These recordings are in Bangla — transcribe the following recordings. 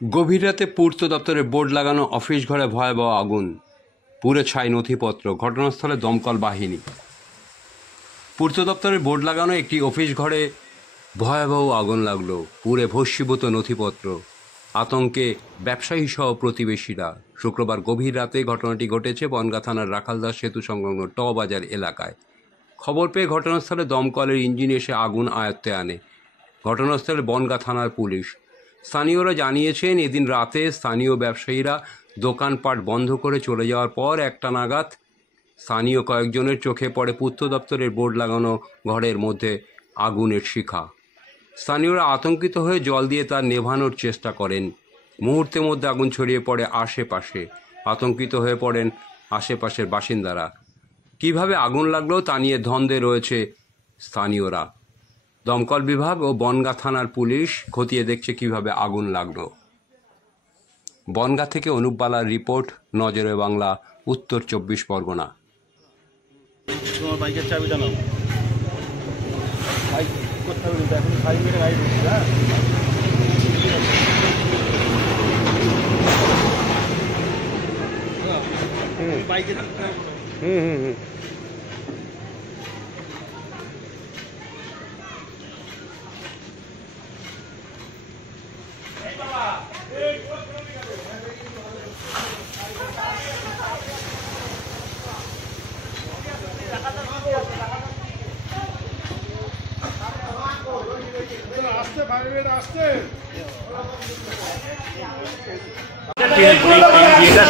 গভীর রাতে পূর্ত দপ্তরের বোর্ড লাগানো অফিস ঘরে ভয়াবহ আগুন, পুড়ে ছাই নথিপত্র। ঘটনাস্থলে দমকল বাহিনী। পূর্ত দপ্তরের বোর্ড লাগানো একটি অফিস ঘরে ভয়াবহ আগুন লাগলো, পুড়ে ভস্মীভূত নথিপত্র। আতঙ্কে ব্যবসায়ী সহ প্রতিবেশীরা। শুক্রবার গভীর রাতে ঘটনাটি ঘটেছে বনগাঁ থানার রাখালদাস সেতু সংলগ্ন ট বাজার এলাকায়। খবর পেয়ে ঘটনাস্থলে দমকলের ইঞ্জিন এসে আগুন আয়ত্তে আনে। ঘটনাস্থলে বনগাঁ থানার পুলিশ। স্থানীয়রা জানিয়েছেন, এদিন রাতে স্থানীয় ব্যবসায়ীরা দোকানপাট বন্ধ করে চলে যাওয়ার পর 1টা নাগাদ স্থানীয় কয়েকজনের চোখে পড়ে পূর্ত দপ্তরের বোর্ড লাগানো ঘরের মধ্যে আগুনের শিখা। স্থানীয়রা আতঙ্কিত হয়ে জল দিয়ে তা নেভানোর চেষ্টা করেন। মুহূর্তের মধ্যে আগুন ছড়িয়ে পড়ে আশেপাশে। আতঙ্কিত হয়ে পড়েন আশেপাশের বাসিন্দারা। কিভাবে আগুন লাগলো তা নিয়ে দ্বন্দ্বে রয়েছে স্থানীয়রা। দমকল বিভাগ ও বনগাঁ থানার পুলিশ খতিয়ে দেখছে কিভাবে আগুন লাগলো। বনগাঁ থেকে অনুপ বালার রিপোর্ট, নজরে বাংলা, উত্তর 24 পরগনা। তোমার বাইকের চাবিটা নাও। বাইক করতে হবে কিন্তু এখন সাইড মেরে গাড়ি ঢুকছে। হ্যাঁ বাইকে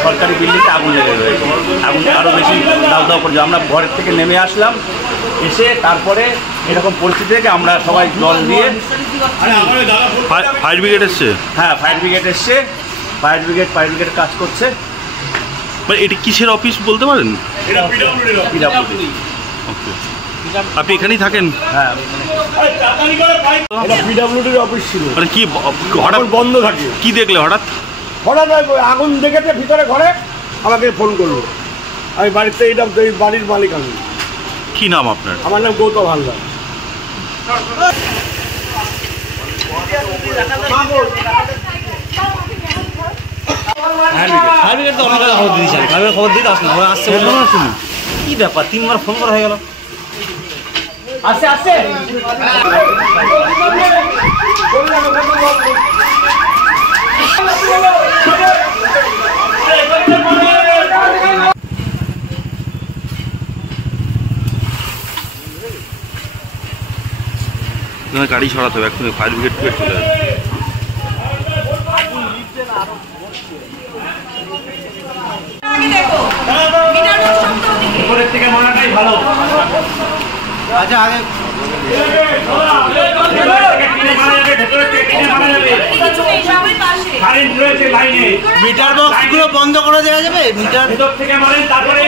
সরকারি বিল্ডিংয়ে আগুন লেগে রয়েছে। আগুন আরও বেশি দাও দাও করছে। আমরা ঘরের থেকে নেমে আসলাম, এসে তারপরে এরকম পরিস্থিতি থেকে আমরা সবাই জল দিয়ে। ফায়ার ব্রিগেড এসছে? হ্যাঁ, ফায়ার ব্রিগেড এসছে। ফায়ার ব্রিগেড কাজ করছে। এটি কিসের অফিস বলতে পারেন? পিডব্লিউডি। ওকে, আপনি এখানেই থাকেন? হ্যাঁ, এটা পিডব্লিউডির অফিস ছিল। মানে কি হঠাৎ বন্ধ থাকে? কি দেখলে হঠাৎ? আগুন দেখেছে ভিতরে ঘরে, আমাকে ফোন করলো। আমি বাড়িতে, এটা এই বাড়ির মালিক আমি। কি নাম আপনার? আমার নাম গৌতম হালদার। খবর দিতে আসলো, আসছে কি ব্যাপার, 3বার ফোন করা হয়ে গেল। আসছে আসছে গাড়ি সরাতে হবে এক্ষুনি, ফায়ার ব্রিগেড চলে যাবে। উপরের থেকে মনাটাই ভালো। আচ্ছা, আগে মিটার বক্সগুলো বন্ধ করে দেওয়া যাবে। মিটার ভিতর থেকে মারেন, তারপরে